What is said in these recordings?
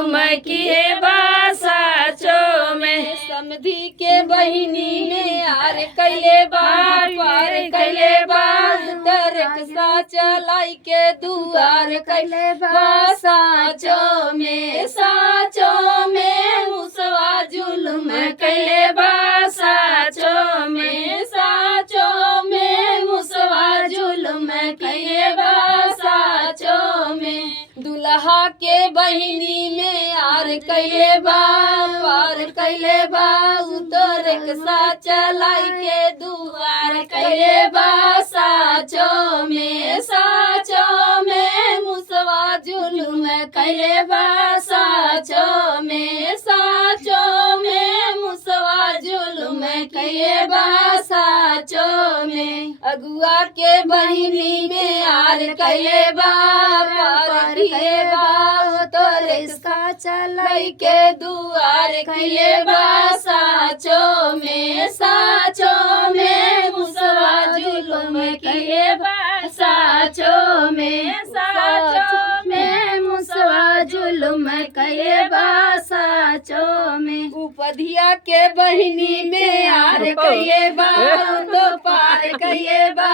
मैं किए बासाचो में समधी के बहिनी में यार कैले बार पार कैले बार रिक्शा चलाई के दुआर कैले बासाचो में साचो में मुसवा जुल्म कैले बासाचो में साचो में मुसवा जुल्म कैले बासाचो में दुल्हा के बहिनी में यार कैले बार कैले बा उतर रिक्शा चलाई के दुआर कैले बा साचो में मुसवा जुल्म कैले बा साचो में मुसवा जुल्म कैले बा साचो में अगुआ के बहिनी में यार कैले बा पार कैले बा तो रिक्शा चलाई के दुआर कैले बा साचो में मुसवा जुल्म कैले बा साचो में मुसवा जुल्म कैले बा साचो में उपधिया के बहिनी में यार कैले बा तो पार कैले बा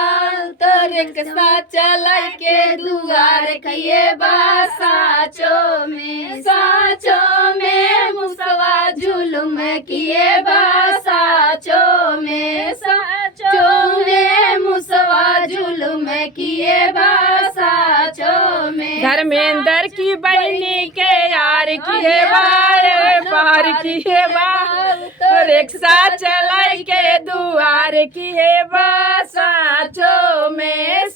तो रिक्शा चलाई के दुआर कैले बा साचो में मुसवा जुल्म किए बा साचो में मुसवा जुल्म किए बा साचो में धर्मेंद्र की बहनी के यार किए बार पार किए बार रिक्शा चलाई के दुआर किए बा साचो में